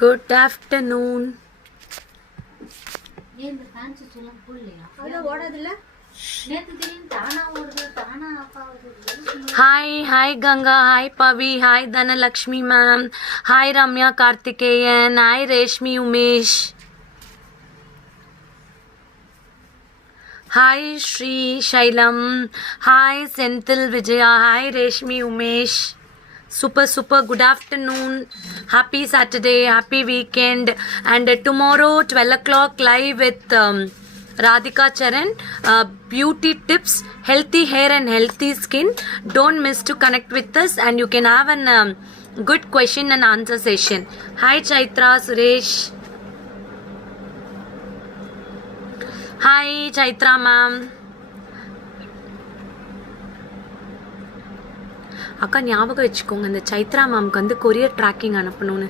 Good afternoon. ஏன் ஃபேன்ஸ் சொல்லம் போடலையா அது ஓடாதுல நேத்து திடீர்னு தானா ஓடுது தானா ஆஃப் ஆகுது Hi Ganga, hi Pavi, hi Dhanalakshmi ma'am, hi Ramya Karthikeyan, hi Reshmi Umesh, hi Shri Shailam, hi Senthil Vijaya, hi Reshmi Umesh. Super good afternoon, happy Saturday, happy weekend, and tomorrow 12 o'clock live with Radhika Charan, beauty tips, healthy hair and healthy skin. Don't miss to connect with us, and you can have an good question and answer session. Hi Chaitra, Suresh. Hi Chaitra ma'am. அக்கா ஞாபகம் வச்சுக்கோங்க இந்த சைத்ரா மேம்க்கு வந்து courier tracking அனுப்பணும்னு.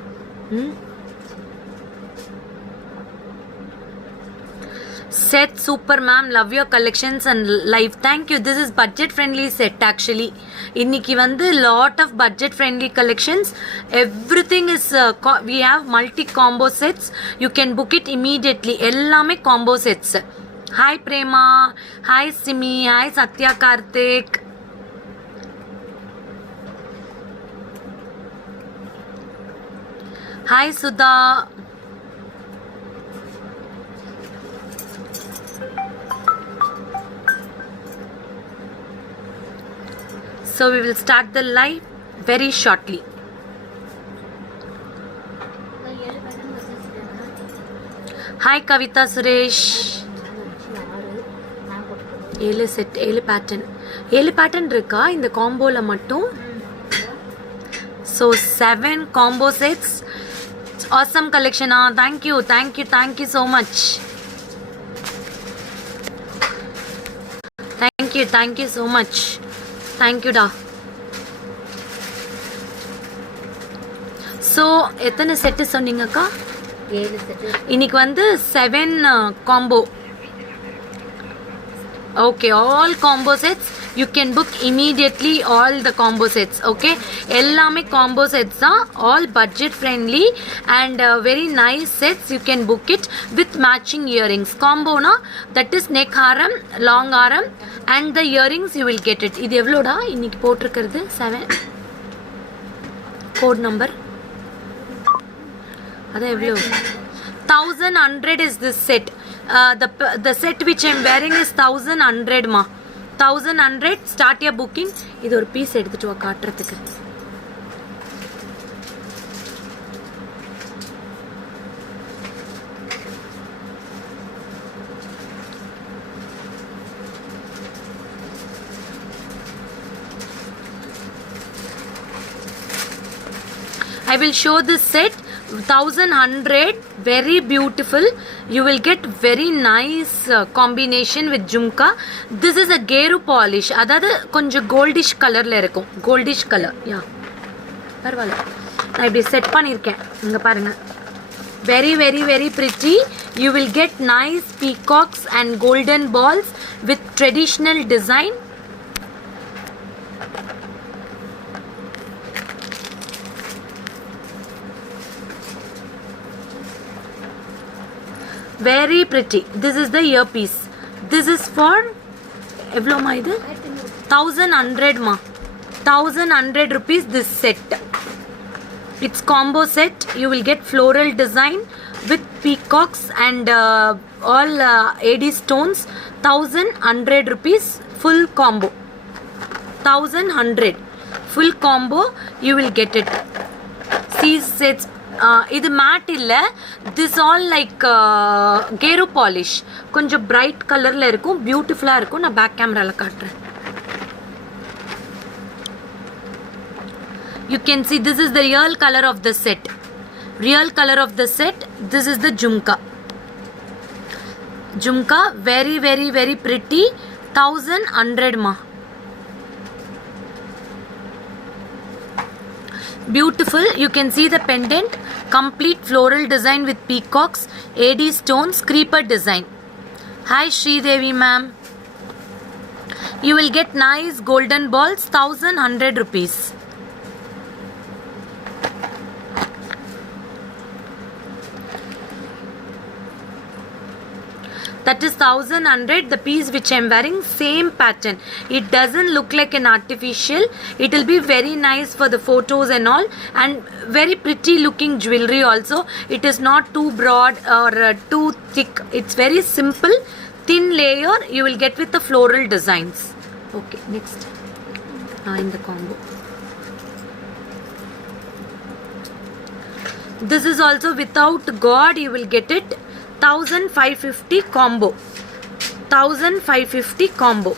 Set super ma'am, love your collections and live. Thank you. This is budget friendly set actually. இன்னைக்கு வந்து lot of budget friendly collections. Everything is we have multi combo sets. You can book it immediately. எல்லாமே combo sets. Hi Prema, hi Simi, hi Satya Karthik. Hi Sudha. So we will start the live very shortly. ஏழு பேட்டர்ன் வச்சிருக்காங்க Hi Kavita Suresh. நான் போட்டு 7 செட் 7 பேட்டர்ன் 7 பேட்டர்ன் இருக்கா இந்த காம்போல மட்டும்? So 7 combo sets. Awesome collection. Thank you so much. Thank you so much. Thank you da. So எத்தனை செட் சொன்னீங்கக்கா? ஏழு செட் இன்னைக்கு வந்து 7 combo. Okay, all combo sets you can book immediately. All the combo sets, okay, எல்லாமே combo sets தான், all budget friendly and very nice sets. You can book it with matching earrings. Combo na, that is neck haram, long haram and the earrings you will get it. இது எவ்வளோடா இன்னைக்கு போட்டிருக்கிறது? 7 code number அதான் எவ்வளோ? 1100 is this set. The set which I am wearing is 1100 ma. 1100. Start your booking. இது ஒரு பீஸ் எடுத்துட்டு வா காட்டுறதுக்கு. I will show this set. 1100, very beautiful. You will get very nice combination with jhumka. This is a geru polish. அதாவது கொஞ்சம் கோல்டிஷ் கலர்ல இருக்கும். Goldish colour. யா பரவாயில்ல, நான் இப்படி செட் பண்ணியிருக்கேன். இங்க பாருங்க. Very pretty. You will get nice peacocks and golden balls with traditional design. Very pretty. This is the earpiece. This is for எவ்வளோமா இது? 1100 ma. 1100 rupees this set. It's combo set. You will get floral design with peacocks and all AD stones. 1100 rupees full combo. 1100 full combo. You will get it. See sets. இது மேட் இல்ல, this all like கேரு பாலிஷ். கொஞ்சம் பிரைட் கலர்ல இருக்கும், பியூட்டிஃபுல்லா இருக்கும். நான் பேக் கேமரால காட்டுறேன். You can see this is the real color of the set. Real color of the set. This is the jhumka. Jhumka very pretty. 1100 ma. Beautiful. You can see the pendant, complete floral design with peacocks, AD stones, creeper design. Hi Sri Devi ma'am. You will get nice golden balls. 1100 rupees. That is 1100. The piece which I'm wearing, same pattern. It doesn't look like an artificial. It will be very nice for the photos and all, and very pretty looking jewelry also. It is not too broad or too thick. It's very simple, thin layer. You will get with the floral designs. Okay, next. In the combo. This is also without God. You will get it 1550 combo. 1550 combo.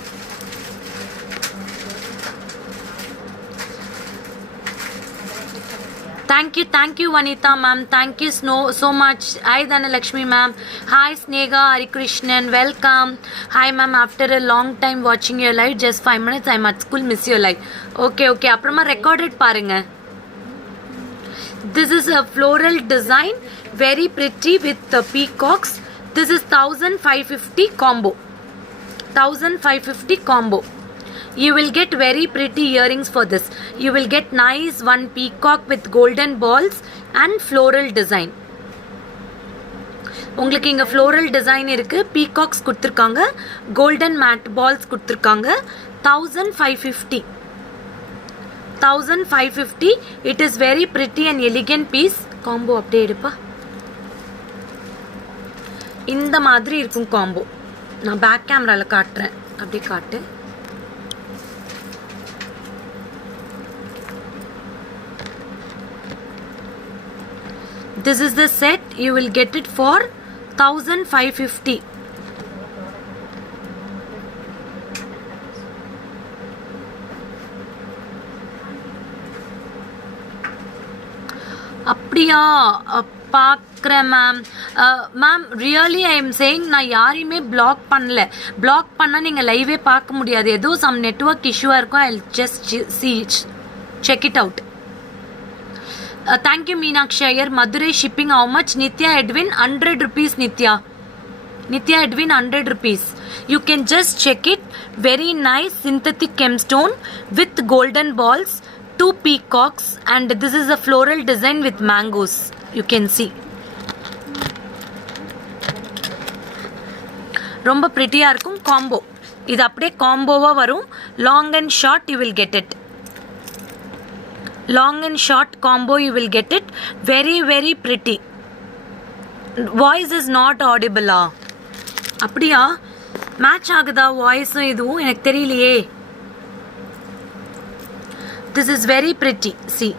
Thank you Vanita ma'am. Thank you so much. Hi Dhanalakshmi ma'am. Hi Snega Hari Krishnan. Welcome. Hi ma'am. After a long time watching your live, just 5 minutes. I'm at school. Miss your live. Okay. அப்புறமா recorded பாருங்க. This is a floral design, very pretty with the peacocks. This is 1550 combo. 1550 combo. You will get very pretty earrings for this. You will get nice one peacock with golden balls and floral design. உங்களுக்கு இங்க floral design இருக்கு, peacocks கொடுத்திருக்காங்க, golden mat balls கொடுத்திருக்காங்க. 1550. 1550. It is very pretty and elegant piece. Combo அப்படியே எடுப்பா. இந்த மாதிரி இருக்கும் combo. நான் பேக் கேமரால காட்டுறேன். அப்படியே காட்டு. This is the set. You will get it for 1550. அப்படியா பார்க்குறேன் ma'am. Ma'am really I am saying, நான் யாரையுமே பிளாக் பண்ணல. பிளாக் பண்ணால் நீங்கள் லைவே பார்க்க முடியாது. ஏதோ சம் நெட்வொர்க் இஷ்யூவாக இருக்கும். I just C check it out. Thank you Meenakshi ஐயர். Madurai shipping how much? Nithya எட்வின் 100 rupees. நித்யா எட்வின் 100 rupees. You can just check it. Very nice synthetic gemstone with golden balls, 2 peacocks, and this is a floral design with mangoes. You can see. ரொம்ப pretty-ஆ இருக்கும் combo. இது அப்படியே combo-வா வரும். Long and short you will get it. Long and short combo you will get it. Very very pretty. Voice is not audible. அப்படியா? மேட்ச் ஆகுதா வாய்ஸும் இதுவும்? எனக்கு தெரியலையே. This is very pretty. See.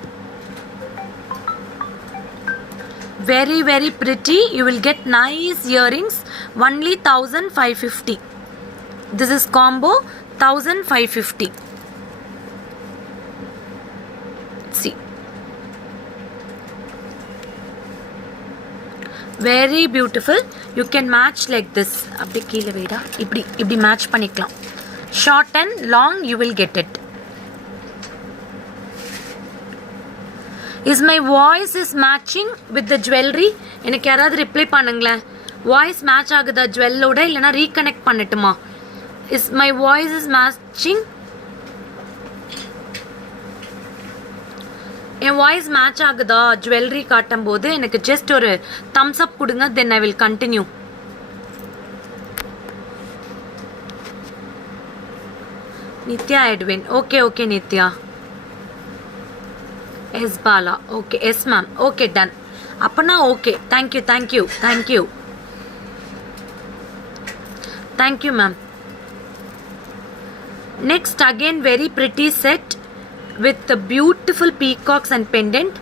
Very very pretty. You will get nice earrings. Only 1550. This is combo 1550. See. Very beautiful. You can match like this. அப்படி கீழே வைடா. இப்படி match பண்ணிக்கலாம். Short and long you will get it. Is my voice is matching with the jewelry? எனக்கு யாராவது ரிப்ளை பண்ணுங்களேன். Voice match ஆகுதா ஜுவல்லோட, இல்லைனா ரீகனெக்ட் பண்ணட்டுமா? Is my voice is matching? என் வாய்ஸ் மேட்ச் ஆகுதா ஜுவல்லரி காட்டும் போது? எனக்கு ஜஸ்ட் ஒரு தம்ஸ் அப் கொடுங்க, then I will continue. Nithya Edwin. Okay Nithya. S Bala. Okay yes ma'am. Okay done. அப்பனா okay. Thank you ma'am. Next again very pretty set with the beautiful peacocks and pendant.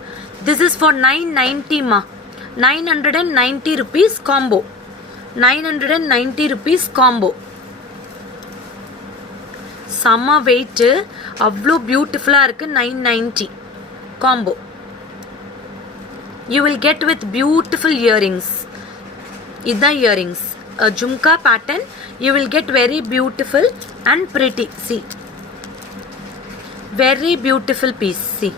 This is for 990 ma. 990 rupees combo. 990 rupees combo. Sama weight avlo beautiful ah irukku. 990 combo. You will get with beautiful earrings. Idha earrings. A jhumka pattern. You will get very beautiful and pretty. See. Very beautiful piece. See.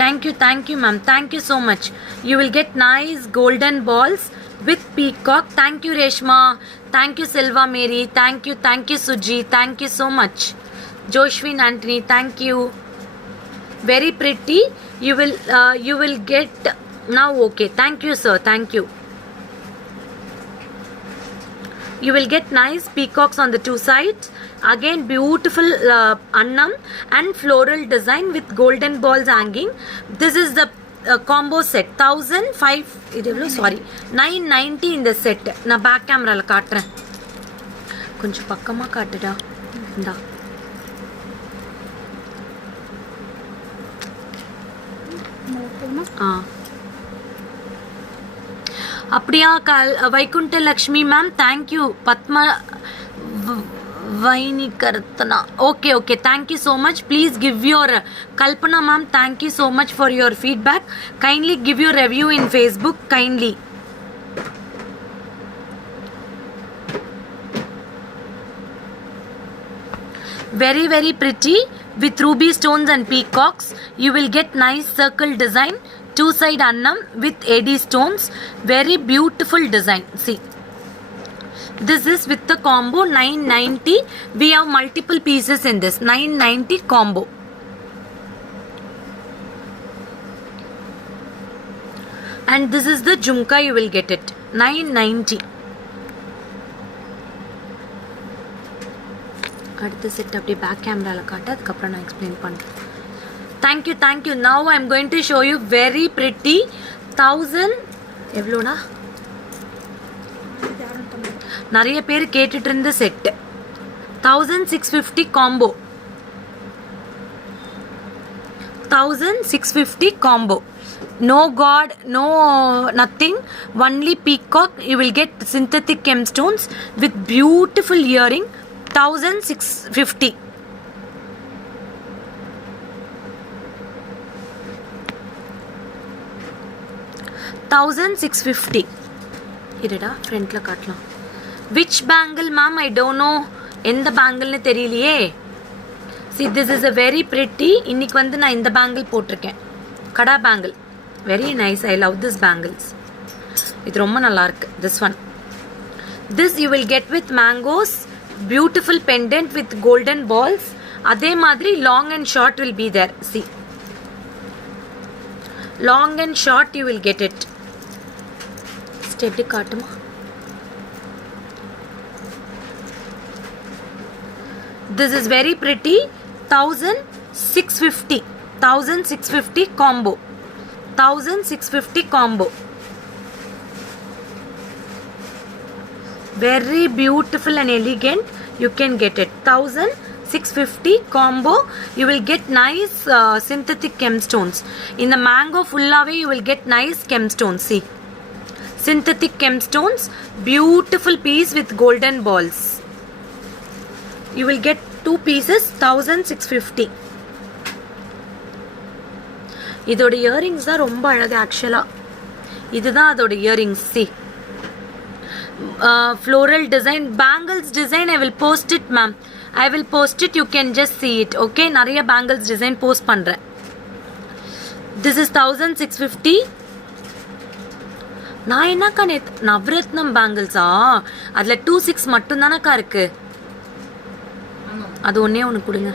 Thank you ma'am. Thank you so much. You will get nice golden balls with peacock. Thank you Reshma. Thank you Silva Mary. Thank you Suji. Thank you so much. Joshwin Anthony. Thank you. Very pretty you will get now. Okay, thank you sir, thank you. You will get nice peacocks on the two sides. Again beautiful annam and floral design with golden balls hanging. This is the combo set. 1005 இது எவ்வளோ சாரி 990 இந்த செட். நான் பேக் கேமராவில் காட்டுறேன், கொஞ்சம் பக்கமாக காட்டுடா. இந்தா அப்படியா வைகுண்ட லக்ஷ்மி மேம், தேங்க்யூ. பத்மா வைனிகர்த்தனா, okay okay, thank you so much. Please give your Kalpana ma'am, thank you so much for your feedback. Kindly give your review in Facebook kindly. Very very pretty with ruby stones and peacocks. You will get nice circle design, two side annam with AD stones. Very beautiful design. See, this is with the combo 990. We have multiple pieces in this 990 combo. And this is the jhumka. You will get it 990. அடுத்த செட் அப்படியே பேக் கேமராவில் காட்டு, அதுக்கப்புறம் நான் எக்ஸ்பிளைன் பண்ணுறேன். Thank you thank you. Now I am going to show you very pretty 1000 எவ்வளோடா, நிறைய பேர் கேட்டுட்டு இருந்த செட்டு 1650 காம்போ. 1650 combo. No god, no nothing, only peacock. You will get synthetic gemstones with beautiful earring. 1650. இதுடா ஃப்ரண்ட்ல காட்டலாம். Which bangle ma'am? I don't know, எந்த பேங்கிள்னு தெரியலையே. See, this is a very pretty. இன்னைக்கு வந்து நான் இந்த பேங்கிள் போட்டிருக்கேன், கடா bangle. Very nice, I love this bangles. இது ரொம்ப நல்லா இருக்கு. This one, this you will get with mangoes. Beautiful pendant with golden balls. அதே மாதிரி long and short will be there. See, long and short you will get it. Steady காட்டுமா? This is very pretty. 1650. 1650 combo. 1650 combo. Very beautiful and elegant. You can get it 1650 combo. You will get nice synthetic gemstones. In the mango fullave you will get nice gemstones. See, synthetic gemstones, beautiful piece with golden balls. You will get 2 pieces 1650. இதோட இயரிங்ஸ் தான் ரொம்ப அழகு. ஆக்சுவலா இதுதான் அதோட earrings. See, floral design, bangles design. I will post it ma'am, I will post it, you can just see it. Okay, நிறைய bangles design post பண்றேன். This is 1650. நான் என்னக்கா நவரத்னம் பேங்கிள்ஸா, அதுல 26 மட்டும் தானக்கா இருக்கு. அது ஒன்னே ஒன்று கொடுங்க.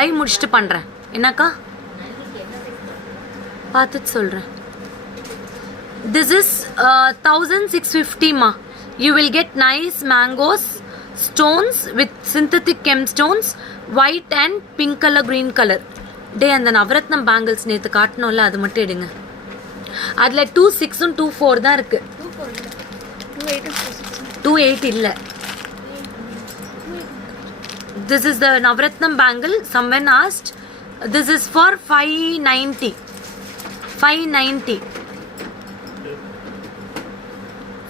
லைவ் முடிச்சுட்டு பண்றேன். என்னக்கா பார்த்துட்டு சொல்கிறேன். This is 1650 ma. You will get nice mangoes, stones with synthetic gemstones, white and pink color, green color. டே, அந்த நவரத்னம் பேங்கிள்ஸ் நேற்று காட்டணும்ல, அது மட்டும் எடுங்க. அதில் 26 24 தான் இருக்கு. 28 இல்லை. This is the navratnam bangle. Someone asked. This is for 590. 590.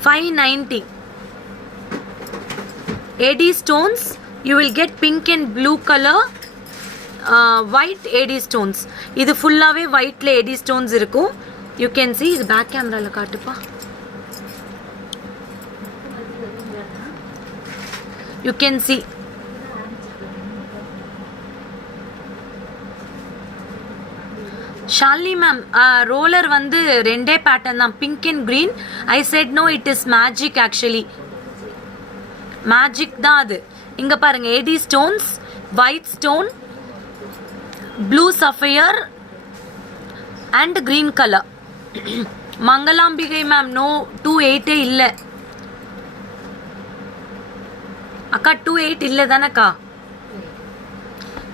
590. AD stones. You will get pink and blue color. White AD stones. இது ஃபுல்லாவே whiteல AD stones இருக்கும். You can see. இது பேக் கேமரால காட்டுப்பா. You can see. Shalini ma'am, roller வந்து ரெண்டே pattern தான், pink and green. I said no, it is magic. Actually magic தான் அது. இங்க பாருங்க, AD stones, white stone, blue sapphire and green colour. Mangalambigai ma'am no 28 இல்ல அக்கா. 28 இல்ல தானக்கா?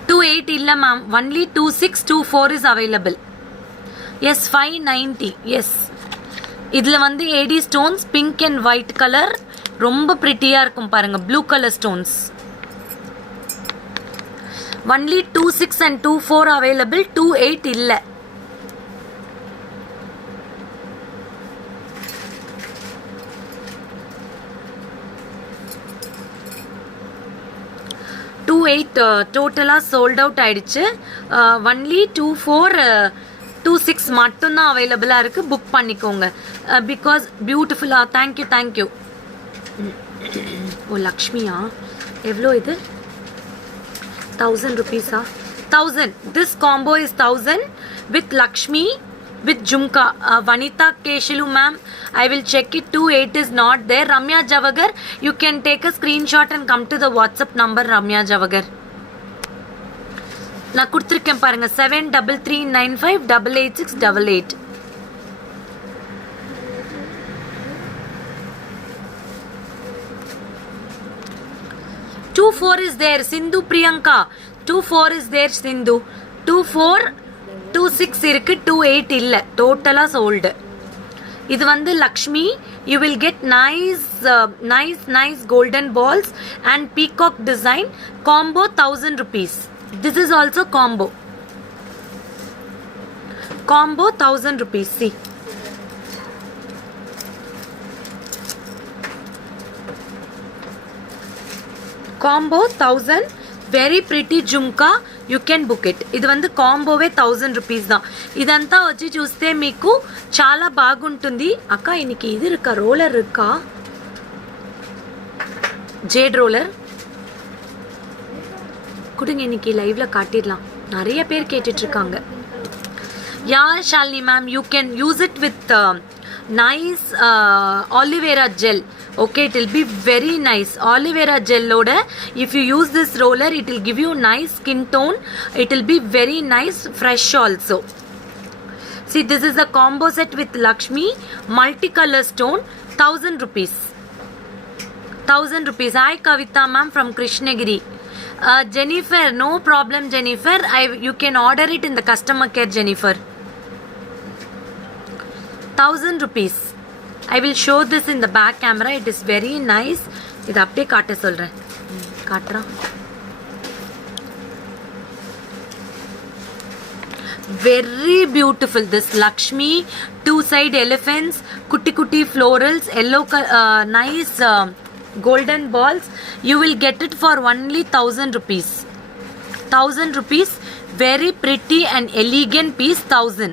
28 இல்ல ma'am. Only 2624 is available. Yes 590. Yes இதுல வந்து ஏடி stones pink and white colour ரொம்ப பிரிட்டியா இருக்கும் பாருங்க. Blue colour stones. Only 26 and 24 available. 28 இல்ல. டோட்டலாக சோல்ட் அவுட் ஆயிடுச்சு. ஒன்லி 2426 மட்டும்தான் அவைலபிளாக இருக்குது. புக் பண்ணிக்கோங்க. பிகாஸ் பியூட்டிஃபுல்லாக. Thank you thank you. ஓ லக்ஷ்மியா, எவ்வளோ இது? 1000 rupees. 1000. திஸ் காம்போ இஸ் 1000 வித் Lakshmi with Jumka. Vanita Keshilu ma'am, I will check it. 28 is not there. Ramya Javagar, you can take a screenshot and come to the WhatsApp number. Ramya Javagar நான் கொடுத்துருக்கேன் பாருங்க. 7339588688. Two four is there. Sindhu Priyanka. 24 is there. Sindhu. 2426 இருக்கு. 28 இல்ல. டோட்டலா சோல்டு. இது வந்து Lakshmi. You will get nice golden balls and peacock design. Combo 1000 rupees. This is also combo. Combo 1000 rupees. See. Combo 1000. Very pretty jhumka. You can book it. ఇది வந்து కాంబోవే 1000 రూపీస్ దా. ఇదంతా వచ్చి చూస్తే మీకు చాలా బాగుంటుంది. అక్క இன்னைக்கு இது இருக்கா? ரோலர் இருக்கா? ஜேட் ரோலர் கொடுங்க. இன்னைக்கு லைவ்ல காட்டிடலாம். நிறைய பேர் கேட்டுட்டு இருக்காங்க. Yeah Shalini ma'am, you can use it with nice aloe vera gel. Okay, it will be very nice. Aloe vera gel oda if you use this roller, it will give you nice skin tone. It will be very nice, fresh also. See, this is a combo set with Lakshmi multicolor stone. 1000 rupees. 1000 rupees. Hi Kavita ma'am from Krishnagiri. Jennifer, no problem Jennifer. You can order it in the customer care Jennifer. 1000 rupees. I will show this in the back camera. It is very nice. இது அப்படியே காட்ட சொல்றேன். காட்டுறேன். Very beautiful. This Lakshmi, two side elephants, kutti florals, yellow nice golden balls. You will get it for only 1000 rupees. 1000 rupees. Very pretty and elegant piece. 1000.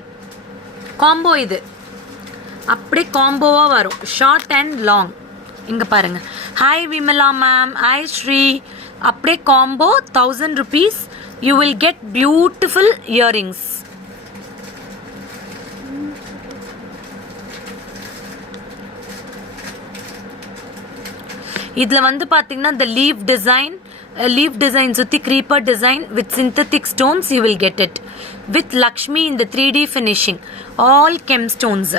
Combo இது. அப்படியே காம்போவா வரும். Short and long. இங்க பாருங்க. Hi Vimala ma'am. Hi Sri. அப்படியே combo 1000 rupees. You will get beautiful earrings. இதுல வந்து பாத்தீங்கன்னா the leaf design சுத்தி creeper design with synthetic stones. You will get it with Lakshmi in the 3D finishing. All chem stones.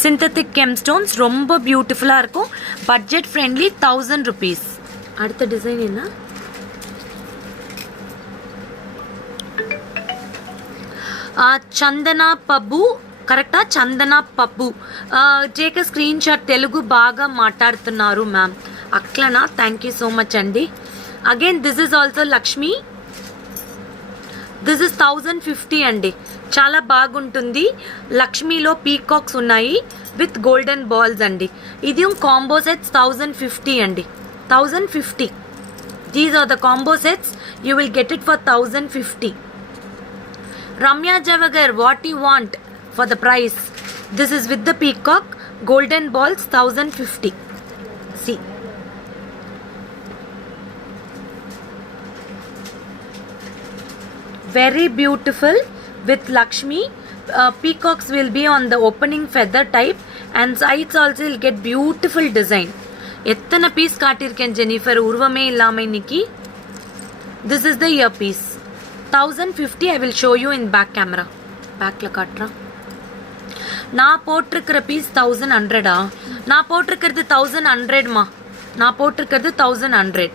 Synthetic chem stones ரொம்ப பியூட்டிஃபுல்லாக இருக்கும். Budget friendly. 1000 rupees. அடுத்த design என்ன? చందన పబ్బు. కరెక్టా? Chandana Pabbu. Take a screenshot. Telugu బాగా మాట్లాడుతున్నారు ma'am. అట్లనా? థ్యాంక్ యూ సో మచ్ అండి. Again this is also Lakshmi. This is 1050 అండి. చాలా బాగుంటుంది. లక్ష్మీలో పీకాక్స్ ఉన్నాయి విత్ గోల్డెన్ బాల్స్ అండి. ఇది కాంబో సెట్స్ 1050 అండి. 1050. These are the combo sets. You will get it for 1050. Ramya Javagar, what you want for the price? This is with the peacock golden balls. 1050. See. Very beautiful with Lakshmi. Peacocks will be on the opening feather type and sides also will get beautiful design. எத்தனை பீஸ் காட்டியிருக்கேன் ஜெனிஃபர் உருவமே இல்லாமல் இன்னைக்கு. This is the earpiece. 1050. I will show you in back camera. பேக்கில் காட்டுறேன். நான் போட்டிருக்கிற பீஸ் 1100. நான் போட்டிருக்கிறது 1100மா. நான் போட்டிருக்கிறது 1100.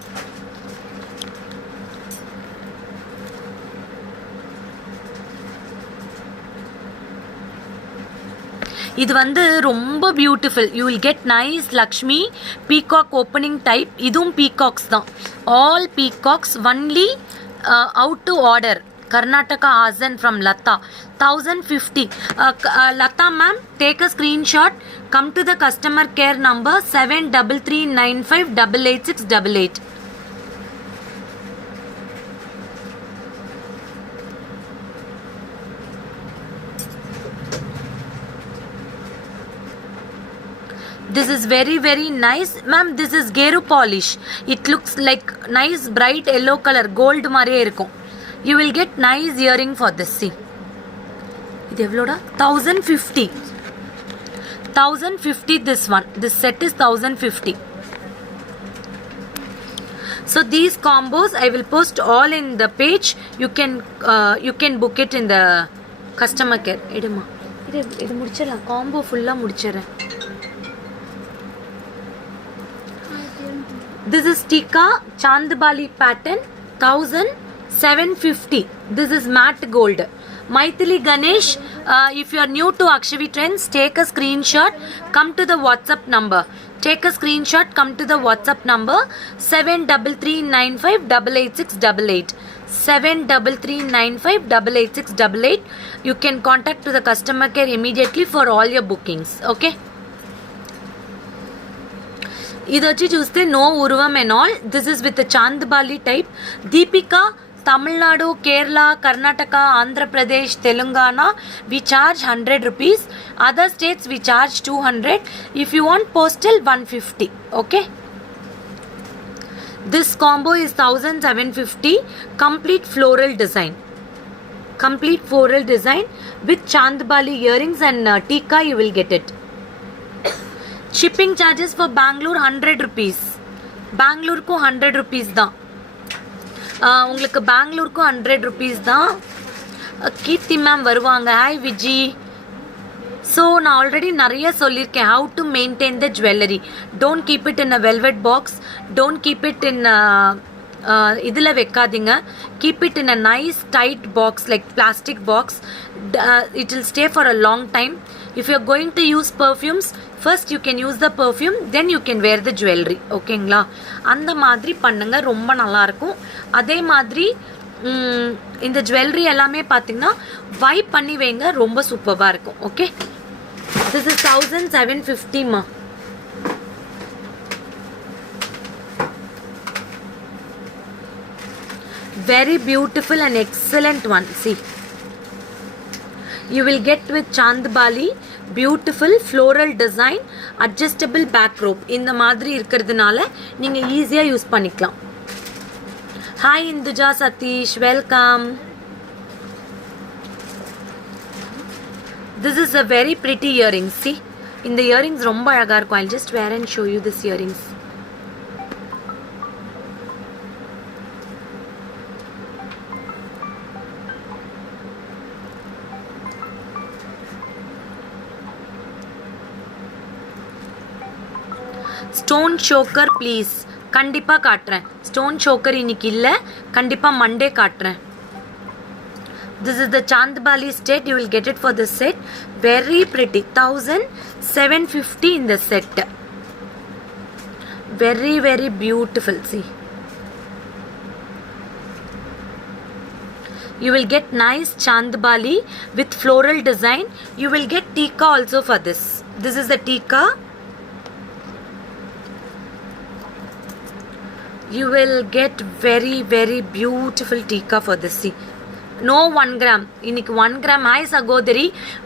இது வந்து ரொம்ப beautiful. You will get nice Lakshmi peacock opening type. இதுவும் பீகாக்ஸ் தான். All peacocks. Only out to order. Karnataka Hasan from Lata. 1050. Lata ma'am, take a screenshot. Come to the customer care number 7339588688. This is very very nice ma'am. This is geru polish. It looks like nice bright yellow color, gold மாதிரியே இருக்கும். You will get nice earring for this. See, இது எவ்வளோடா? 1050. 1050 this one. This set is 1050. So these combos I will post all in the page. You can book it in the customer care. எடுமா இது முடிச்சிடலாம். காம்போ ஃபுல்லாக முடிச்சிடறேன். This is Tika Chandbali pattern. 1750. This is matte gold. Maithili Ganesh, if you are new to Akshavi Trends, take a screenshot. Come to the WhatsApp number. Take a screenshot. Come to the WhatsApp number 7339588688. 7339588688. You can contact to the customer care immediately for all your bookings. Okay. இது வச்சு చూస్తే நோ உருவம் and all. This is with the Chandbali type. Deepika, Tamil Nadu, Kerala, Karnataka, Andhra Pradesh, Telangana, we charge 100 rupees. Other states we charge 200. If you want postal, 150. Okay. This combo is 1750. Complete floral design. Complete floral design with Chandbali earrings and Tika. You will get it. Shipping charges for Bangalore 100 rupees. பெங்களூருக்கும் 100 rupees தான். உங்களுக்கு பெங்களூருக்கும் 100 rupees தான். Keerthi ma'am வருவாங்க. Hi Viji. So நான் already நிறைய சொல்லியிருக்கேன். How to maintain the jewellery. Don't keep it in a velvet box. Don't keep it in இதில் வைக்காதீங்க. Keep it in a nice tight box like plastic box. It will stay for a long time. If you are going to use perfumes, first you can use the perfume, then you can wear the jewelry. ஓகேங்களா? அந்த மாதிரி பண்ணுங்க. ரொம்ப நல்லாயிருக்கும். அதே மாதிரி இந்த ஜுவல்லரி எல்லாமே பார்த்தீங்கன்னா வைப் பண்ணி வைங்க. ரொம்ப சூப்பராக இருக்கும். ஓகே. This is 1750 மா. Very beautiful and excellent one. See. You will get with Chandbali beautiful floral design, adjustable back rope. இந்த மாதிரி இருக்கிறதுனால நீங்க ஈஸியா யூஸ் பண்ணிக்கலாம். Hi Induja Sathish, welcome. This is a very pretty earring. See, இந்த earrings ரொம்ப அழகா இருக்கும். I'll just wear and show you this earrings. Stone ஷோக்கர் ப்ளீஸ். கண்டிப்பாக காட்டுறேன். ஸ்டோன் ஷோக்கர் இன்னைக்கு இல்லை, கண்டிப்பாக மண்டே காட்டுறேன். This is the Chandbali set. You will get it for the set. Very pretty. 1750 in the set. Very very beautiful. See. You will get nice Chandbali with floral design. You will get Tika also for this. This is the Tika. You will get very very beautiful Tika for this. See, no 1 gram. இன்னைக்கு 1 gram. Hi சகோதரி,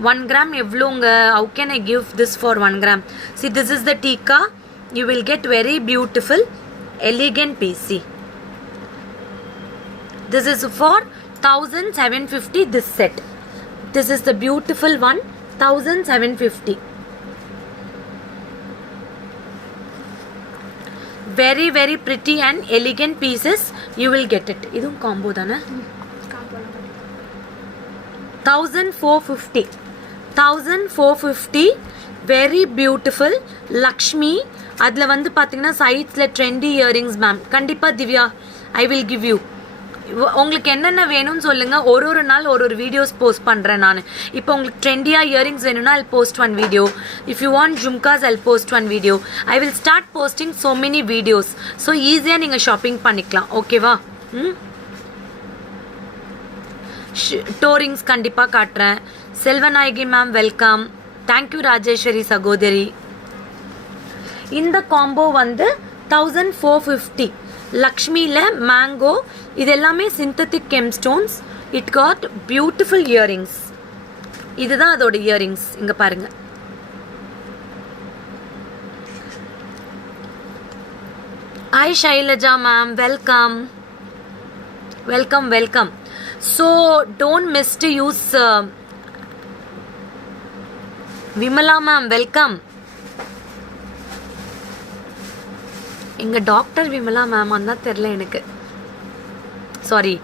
1 gram எவ்வளோங்க? How can I give this for 1 gram? See, this is the Tika. You will get very beautiful elegant piece. See, this is for 1750 this set. This is the beautiful one. 1750. very very pretty and elegant pieces. You will get it. இதுவும் காம்போ தானே. 1450. 1450. Very beautiful Lakshmi. அதில் வந்து பார்த்தீங்கன்னா சைட்ஸில் trendy earrings ma'am. கண்டிப்பாக Divya I will give you. உங்களுக்கு என்னென்ன வேணும்னு சொல்லுங்கள். ஒரு நாள் ஒரு வீடியோஸ் போஸ்ட் பண்ணுறேன் நான். இப்போ உங்களுக்கு ட்ரெண்டியாக இயரிங்ஸ் வேணும்னா I post one video. If you want jhumkas I post one video. I will start posting so many videos. So ஈஸியாக நீங்கள் ஷாப்பிங் பண்ணிக்கலாம். ஓகேவா? டோரிங்ஸ் கண்டிப்பாக காட்டுறேன். Selvanayagi ma'am welcome. Thank you Rajeswari சகோதரி. இந்த காம்போ வந்து 1450. லக்ஷ்மியில் மேங்கோ. இது எல்லாமே synthetic gemstones. It got beautiful earrings. இதுதான் அதோட இயரிங்ஸ். இங்கே பாருங்க. Hi Shailaja ma'am welcome welcome welcome. So don't miss to use. Vimala ma'am welcome. எங்கள் டாக்டர் விமலா மேம் அதான் தெரில எனக்கு. Sorry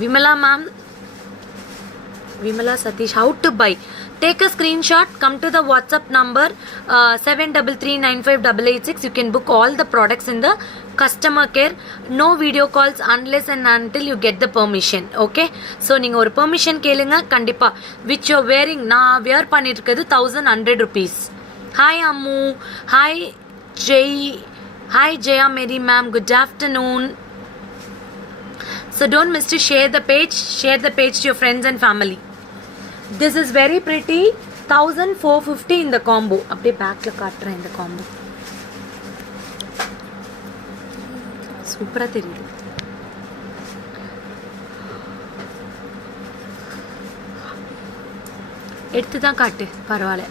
Vimala ma'am. Vimala Sathish. How to buy? Take a screenshot, come to the WhatsApp number 73395886. You can book all the products in the customer care. No video calls unless and until you get the permission. Okay? So நீங்கள் ஒரு permission கேளுங்க கண்டிப்பா. Which you're wearing. நான் wear பண்ணிட்டு இருக்கிறது 1100 rupees. Hi Ammu. Hi Jay. Hi Jaya Mary ma'am. Good afternoon. So don't miss to share the page. Share the page to your friends and family. This is very pretty. 1450 in the combo. அப்படியே பேக்ல காட்டுறேன் இந்த காம்போ. சூப்பரா தெரியுது. எடுத்து தான் காட்டு பரவாயில்ல.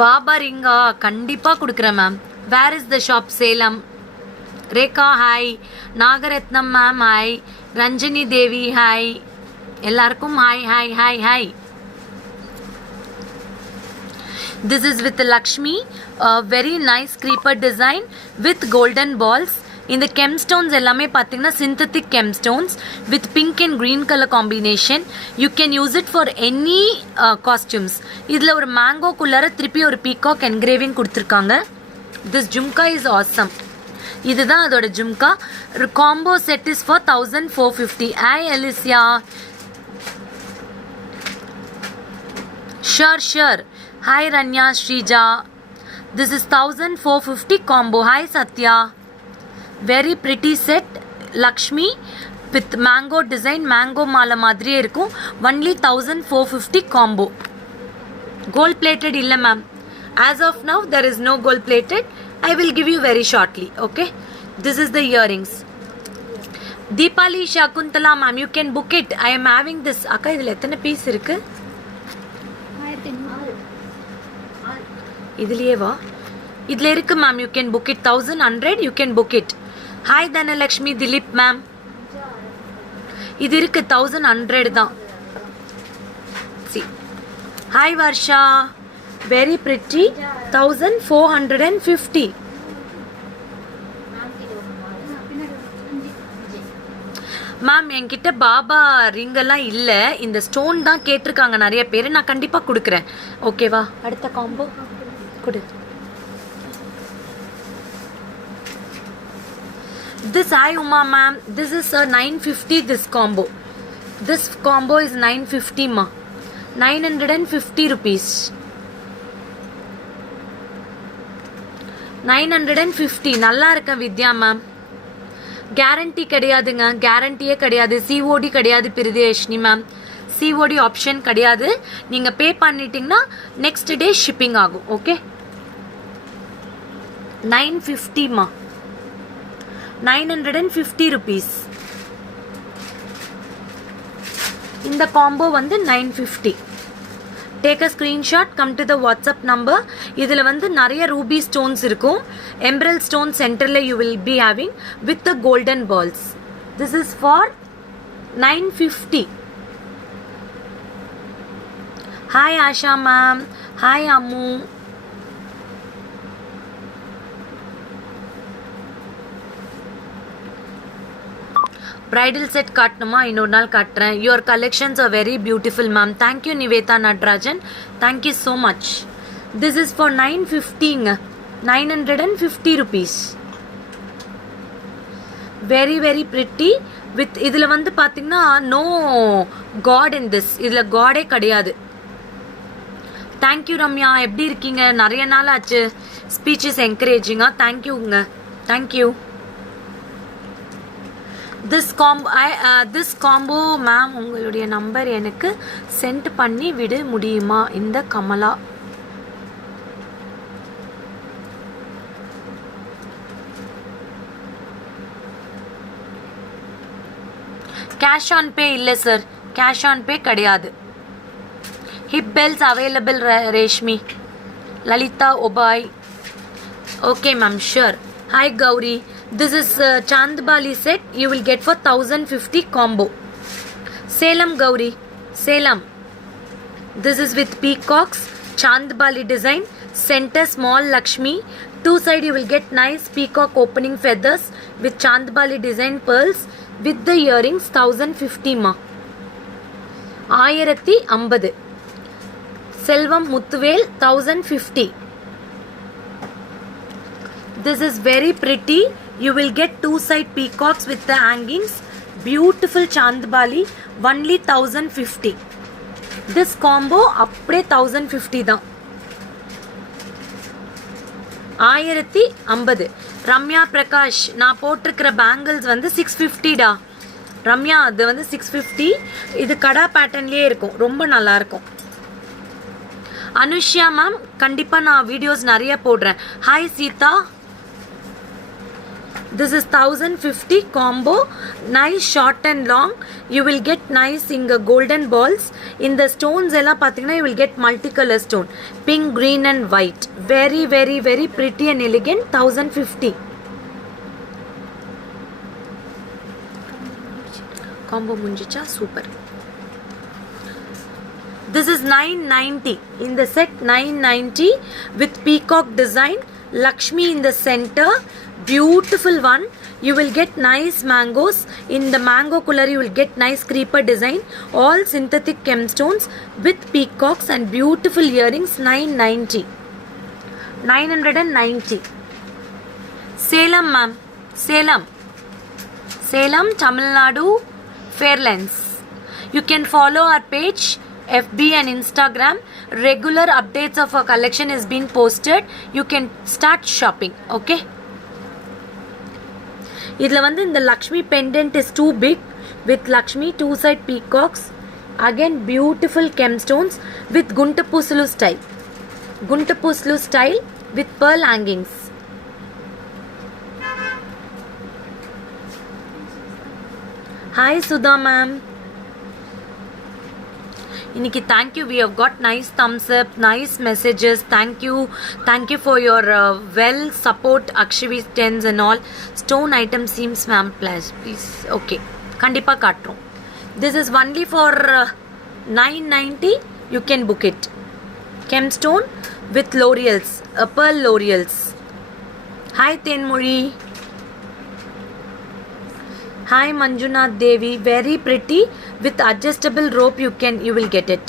பாபா ரிங்கா கண்டிப்பா கொடுக்குறேன் ma'am. Where is the shop? Salem. Rekha hi. Nagarathnam ma'am hi. Ranjani Devi hi. எல்லாருக்கும் hi hi hi hi. This is with Lakshmi. Very nice creeper design with golden balls. இந்த கெம்ஸ்டோன்ஸ் எல்லாமே பார்த்தீங்கன்னா synthetic gemstones with pink and green colour combination. You can use it for any costumes. இதில் ஒரு மேங்கோக்குள்ளார திருப்பி ஒரு peacock engraving கொடுத்துருக்காங்க. This jhumka is awesome. இதுதான் அதோட jhumka. Combo set is for 1450. Hi Alicia. Sure. Hi Ranya Shrija. This is 1450 combo. Hi Satya. Very pretty set. Lakshmi with mango design. Mango mala madriye irukum. Only 1450 combo. Gold plated illa ma'am. As of now there is no gold plated. I will give you very shortly. Okay. This is the earrings. Deepali Shakuntala ma'am. You can book it. I am having this. Akka idhula ethana piece irukku? இதுலயே வா. இதுல இருக்கு ma'am. You can book it 1100. You can book it. Hi Dhanalakshmi. Dileep ma'am. இது இருக்கு 1100 தான். See. Hi Varsha. Very pretty. 1450. Ma'am என்கிட்ட பாபா ரிங்கெல்லாம் இல்லை. இந்த ஸ்டோன் தான் கேட்டிருக்காங்க நிறைய பேர். நான் கண்டிப்பாக கொடுக்குறேன். ஓகேவா? அடுத்த காம்போ கொடு. This hi Uma ma'am. This is 950 this combo. This combo is 950 ma. 950 rupees. 950. நல்லா இருக்க வித்யா மேம். கேரண்டி கிடையாதுங்க. கேரண்டியே கிடையாது. சிஓடி கிடையாது பிரிதேஷ்னி மேம். சிஓடி ஆப்ஷன் கிடையாது. நீங்கள் பே பண்ணிட்டீங்கன்னா நெக்ஸ்ட் டே ஷிப்பிங் ஆகும். ஓகே. 950 மா. 950 rupees. இந்த காம்போ வந்து 950. Take a screenshot, come to the WhatsApp number. இதில் வந்து நிறைய ரூபி ஸ்டோன்ஸ் இருக்கும். எம்பரல் ஸ்டோன் சென்டரில் you will be having with the golden balls. This is for 950. Hi Asha ma'am. Hi Ammu. bridal set காட்டணுமா இன்னொரு நாள் காட்டுறேன். Your collections are very beautiful ma'am. Thank you Nivetha Nadrajan. Thank you so much. This is for 950 950 rupees. Very very pretty with இதில் வந்து பார்த்தீங்கன்னா no god in this. இதில் காடே கிடையாது. தேங்க்யூ ரம்யா, எப்படி இருக்கீங்க? நிறைய நாள் ஆச்சு. ஸ்பீச் இஸ் என்கரேஜிங்கா. தேங்க்யூங்க, தேங்க்யூ. திஸ் காம்போ மேம் உங்களுடைய நம்பர் எனக்கு சென்ட் பண்ணி விட முடியுமா? இந்த கமலா கேஷ் ஆன் பே இல்லை சார், கேஷ் ஆன் பே கிடையாது. Hip belts available Reshmi. Lalita Obai. Okay ma'am, sure. Hi Gauri. This is Chandbali set. You will get for 1050 combo. Salem Gauri. Salem. This is with peacocks. Chandbali design. Center small Lakshmi. Two side you will get nice peacock opening feathers with Chandbali design pearls with the earrings. 1050 ma. 1050. Selvam Muthuvel 1050. This is very pretty. You will get two side peacocks with the hangings. Beautiful Chandbali. Only 1050. This combo appre 1050 தான். 1050. ரம்யா பிரகாஷ், நான் போட்டிருக்கிற பேங்கிள்ஸ் வந்து 650 டா. ரம்யா அது வந்து 650. இது கடா பேட்டர்ன்லேயே இருக்கும், ரொம்ப நல்லா இருக்கும். அனுஷ்யா மேம், கண்டிப்பாக நான் வீடியோஸ் நிறைய போடுறேன். Hi Seetha. This is 1050 combo. Nice short and long. You will get nice இங்கே கோல்டன் பால்ஸ். இந்த ஸ்டோன்ஸ் எல்லாம் பார்த்தீங்கன்னா you will get multi colour stone, pink, green and white. Very very very pretty and elegant. 1050 combo முடிஞ்சிச்சா? Super. This is 990. In the set 990 with peacock design, Lakshmi in the center, beautiful one. You will get nice mangoes. In the mango color you will get nice creeper design. All synthetic gemstones with peacocks and beautiful earrings. 990. 990. Salem ma'am. Salem. Salem, Tamil Nadu, Fairlands. You can follow our page. FB and Instagram. Regular updates of our collection is being posted. You can start shopping. Okay. இதில் வந்து இந்த Lakshmi pendant is too big with Lakshmi two side peacocks. Again beautiful gemstones with Guntapusulu style. Guntapusulu style with pearl hangings. Hi Sudha ma'am. இன்னைக்கு thank you. We have got nice thumbs up, nice messages. Thank you for your well support. அக்ஷவி டென்ஸ் and all. Stone item seems ma'am please. Okay, கண்டிப்பாக காட்டுறோம். This is only for 990. You can book it. Gemstone with லோரியல்ஸ், pearl லோரியல்ஸ். Hi Thenmozhi. Hi Manjunath Devi. Very pretty with adjustable rope. You will get it.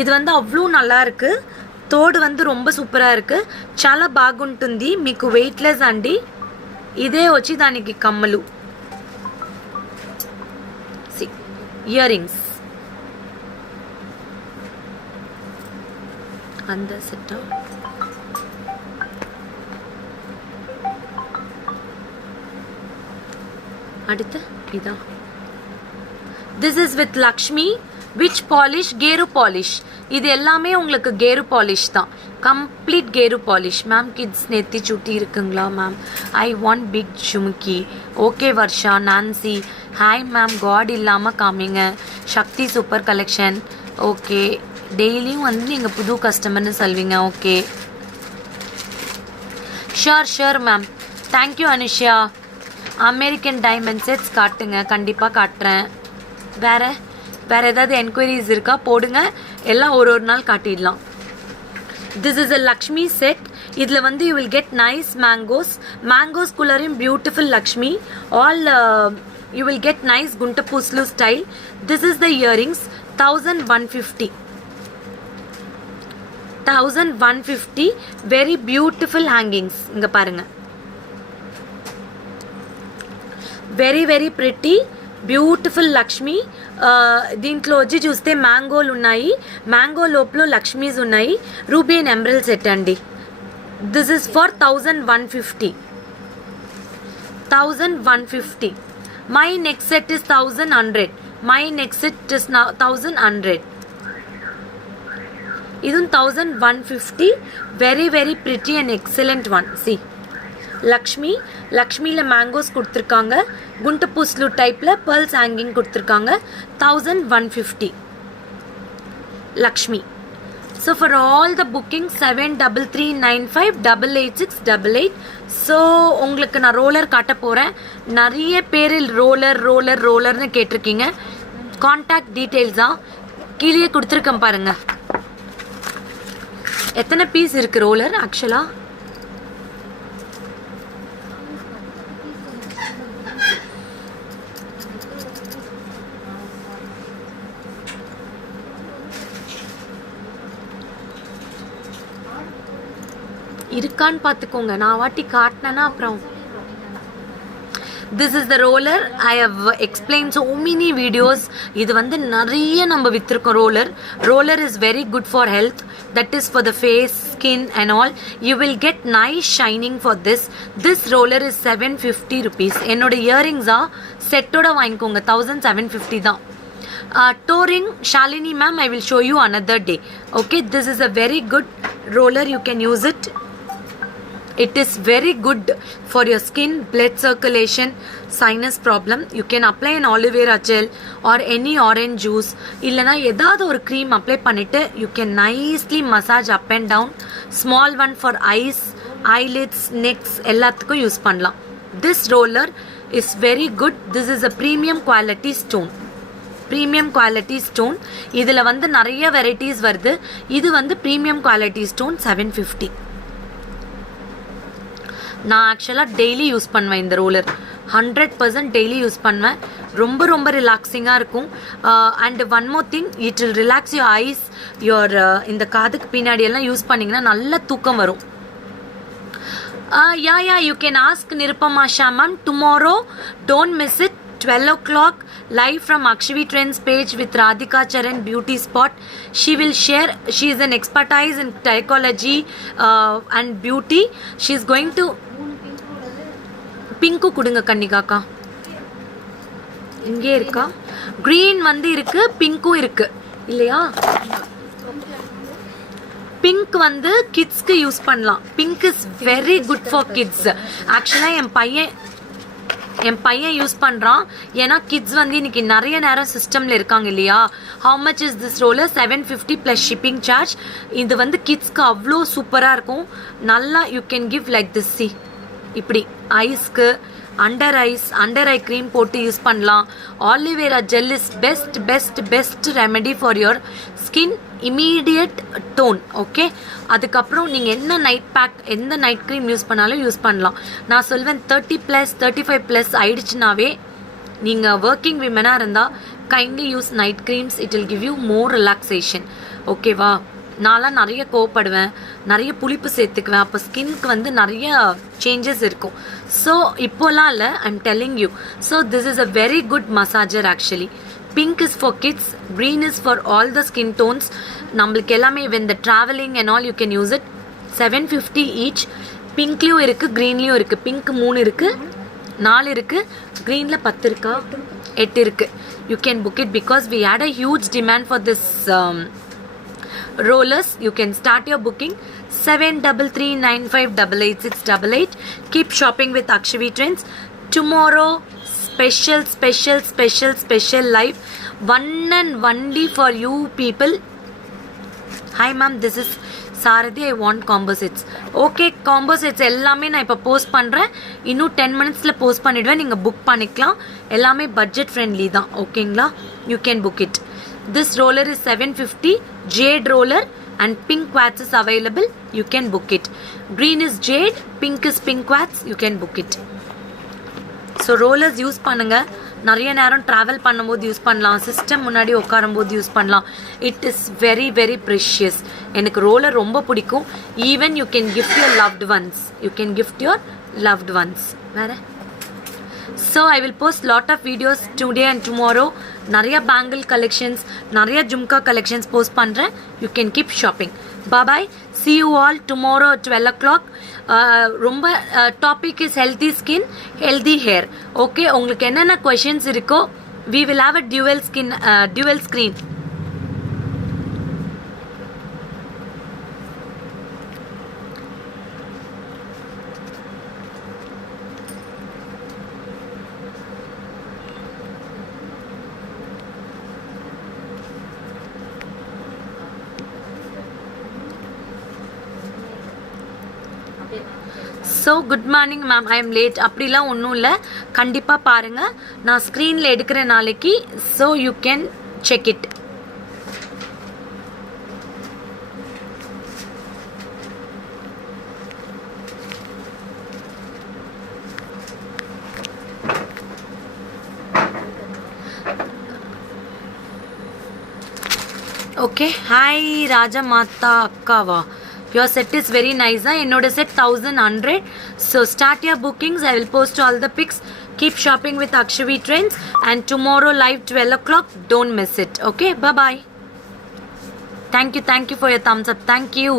இது வந்து அவ்வளோ நல்லா இருக்கு. తోడు வந்து ரொம்ப సూపరా இருக்கு. చాలా బాగుంటుంది. మీకు వెయిట్లెస్ అండి. ఇదే వచ్చి దానికి కమ్మలు. See, earrings. அந்த செட்டா அடுத்து இதா. This is with Lakshmi. Which polish? Geru polish. இது எல்லாமே உங்களுக்கு கேரு பாலிஷ் தான். கம்ப்ளீட் கேரு பாலிஷ். மேம் கிட்ஸ் நெத்தி சுட்டி இருக்குங்களா ma'am? I want big jhumki. Okay Varsha. Nancy hi ma'am. காட் இல்லாமல் காமிங்க. சக்தி சூப்பர் கலெக்ஷன். ஓகே, டெய்லியும் வந்து நீங்கள் புது கஸ்டமர்னு சொல்வீங்க. Okay, sure ma'am. Thank you Anusha. American diamond sets காட்டுங்க. கண்டிப்பாக காட்டுறேன். வேறு ஏதாவது என்கொயரிஸ் இருக்கா? போடுங்க, எல்லாம் ஒரு நாள் காட்டிடலாம். This is a Lakshmi set. இதில் வந்து யூ வில் கெட் நைஸ் மேங்கோஸ்குள்ளரையும் beautiful Lakshmi. All you will get nice Gunta Puslu style. This is the earrings, 1150. 1150. Very beautiful hangings. இங்க பாருங்க. Very very pretty. Beautiful Lakshmi. దీంట్లో వచ్చి చూస్తే మ్యాంగోలు ఉన్నాయి, మ్యాంగో లోపల లక్ష్మీస్ ఉన్నాయి. రూబీ అండ్ ఎంబ్రెల్ సెట్ అండి. This is for 1150. 1150. My next set is 1100. My next set is 1100. ఇది 1150. Very very pretty and excellent one. See லக்ஷ்மியில் மேங்கோஸ் கொடுத்துருக்காங்க. குண்டு பூஸ்லு டைப்பில் பேர்ல்ஸ் ஹேங்கிங் கொடுத்துருக்காங்க. 1150 Lakshmi. So for all the booking 7339588688. So உங்களுக்கு நான் ரோலர் காட்ட போகிறேன். நிறைய பேர் ரோலர்னு கேட்டிருக்கீங்க. கான்டாக்ட் டீட்டெயில்ஸாக கீழே கொடுத்துருக்கேன் பாருங்கள். எத்தனை பீஸ் இருக்குது ரோலர் ஆக்சுவலாக? இருக்கான்னு பார்த்துக்கோங்க. நான் வாட்டி காட்டினேன்னா அப்புறம். This is the roller. I have explained so many videos. இது வந்து நிறைய நம்ம வித்திருக்கோம் roller. Roller is very good for health. That is for the face, skin and all. You will get nice shining for this. This roller is 750 rupees. என்னோட இயரிங்ஸா செட்டோட வாங்கிக்கோங்க. 1750 தான். Touring Shalini ma'am, I will show you another day. Okay, this is a very good roller. You can use it. It is very good for your skin, blood circulation, sinus problem. You can apply an aloe vera gel or any orange juice. இல்லனா ஏதாவது ஒரு cream apply பண்ணிட்டு you can nicely massage up and down. Small one for eyes, eyelids, necks எல்லாத்துக்கும் யூஸ் பண்ணலாம். This roller is very good. This is a premium quality stone. Premium quality stone. இதில் வந்து நிறைய வெரைட்டிஸ் வருது. இது வந்து ப்ரீமியம் குவாலிட்டி ஸ்டோன் 750. நான் ஆக்சுவலாக டெய்லி யூஸ் பண்ணுவேன் இந்த ரோலர். 100% டெய்லி யூஸ் பண்ணுவேன். ரொம்ப ரொம்ப ரிலாக்ஸிங்காக இருக்கும். And one more thing, it will relax your eyes. Your இந்த காதுக்கு பின்னாடி எல்லாம் யூஸ் பண்ணிங்கன்னா நல்ல தூக்கம் வரும். Yeah you can ask Nirupama Shah ma'am. Tomorrow don't miss it. 12 o'clock live from Akshavi Trends page with Radhika Charan Beauty Spot. She will share. She is an expertise in psychology and beauty. She is going to pink kudunga kannikaka. இங்கே இருக்கா? green வந்து இருக்கு, பிங்க்கும் இருக்கு இல்லையா? பிங்க் வந்து கிட்ஸ்க்கு யூஸ் பண்ணலாம். Pink is very good for kids. ஆக்சுவலாக என் பையன் யூஸ் பண்ணுறான். ஏன்னா கிட்ஸ் வந்து இன்னைக்கு நிறைய நேரம் சிஸ்டமில் இருக்காங்க இல்லையா. How much is this roller? 750 plus shipping charge. இது வந்து கிட்ஸ்க்கு அவ்வளோ சூப்பராக இருக்கும். நல்லா you can give like this. See இப்படி ஐஸ்க்கு அண்டர் ஐ க்ரீம் போட்டு யூஸ் பண்ணலாம். Aloe vera gel is best remedy for your skin. Immediate tone. Okay, அதுக்கப்புறம் நீங்கள் என்ன நைட் பேக், எந்த நைட் க்ரீம் யூஸ் பண்ணாலும் யூஸ் பண்ணலாம். நான் சொல்வேன் 30+, 35+ ஆயிடுச்சுனாவே நீங்கள் ஒர்க்கிங் விமனாக இருந்தால் kindly use night creams. It will give you more relaxation. ஓகேவா? நான்லாம் நிறைய கோவப்படுவேன், நிறைய புளிப்பு சேர்த்துக்குவேன். அப்போ ஸ்கின்க்கு வந்து நிறைய சேஞ்சஸ் இருக்கும். ஸோ இப்போலாம் இல்லை, I am telling you. So this is a very good massager actually. Pink is for kids, green is for all the skin tones. நம்மளுக்கு எல்லாமே when the traveling and all you can use it. 750 each. பிங்க்லேயும் இருக்குது, க்ரீன்லேயும் இருக்குது. பிங்க் 3 இருக்குது, 4 இருக்குது, க்ரீனில் 10 இருக்கா, 8 இருக்குது. You can book it because we had a huge demand for this rollers. You can start your booking 7339588688. Keep shopping with Akshavi Trends. Tomorrow special live, one and only for you people. Hi ma'am, this is Sarathi. I want combo sets. Okay, combo sets எல்லாமே நான் இப்போ போஸ்ட் பண்ணுறேன். இன்னும் 10 minutesல போஸ்ட் பண்ணிடுவேன். நீங்கள் புக் பண்ணிக்கலாம். எல்லாமே பட்ஜெட் ஃப்ரெண்ட்லி தான். ஓகேங்களா? You can book it. This roller is 750. Jade roller and pink quartz is available. You can book it. Green is jade, pink is pink quartz. You can book it. So rollers use பண்ணுங்கள். நிறைய நேரம் ட்ராவல் பண்ணும்போது யூஸ் பண்ணலாம், சிஸ்டம் முன்னாடி உட்காரும்போது use பண்ணலாம். It is very very precious. எனக்கு roller ரொம்ப பிடிக்கும். Even you can gift your loved ones, வேறு. So I will post lot of videos today and tomorrow. நிறைய பேங்கிள் கலெக்ஷன்ஸ், நிறைய ஜும்கா கலெக்ஷன்ஸ் போஸ்ட் பண்ணுறேன். You can keep shopping. Bye, see you all tomorrow at 12 o'clock. ரொம்ப topic is healthy skin, healthy hair. Okay, உங்களுக்கு என்னென்ன கொஷின்ஸ் இருக்கோ we will have a dual screen. So good morning ma'am, I am late. அப்படிலாம் ஒன்றும் இல்லை, கண்டிப்பாக பாருங்கள். நான் ஸ்க்ரீனில் எடுக்கிற நாளைக்கு. So you can check it. Okay, hi Raja Matha அக்காவா, your set is very nice. என்னோட set 1100. So start your bookings. I will post all the pics. Keep shopping with Akshavi Trends, and tomorrow live 12 o'clock. Don't miss it. Okay, bye bye. Thank you for your thumbs up. Thank you.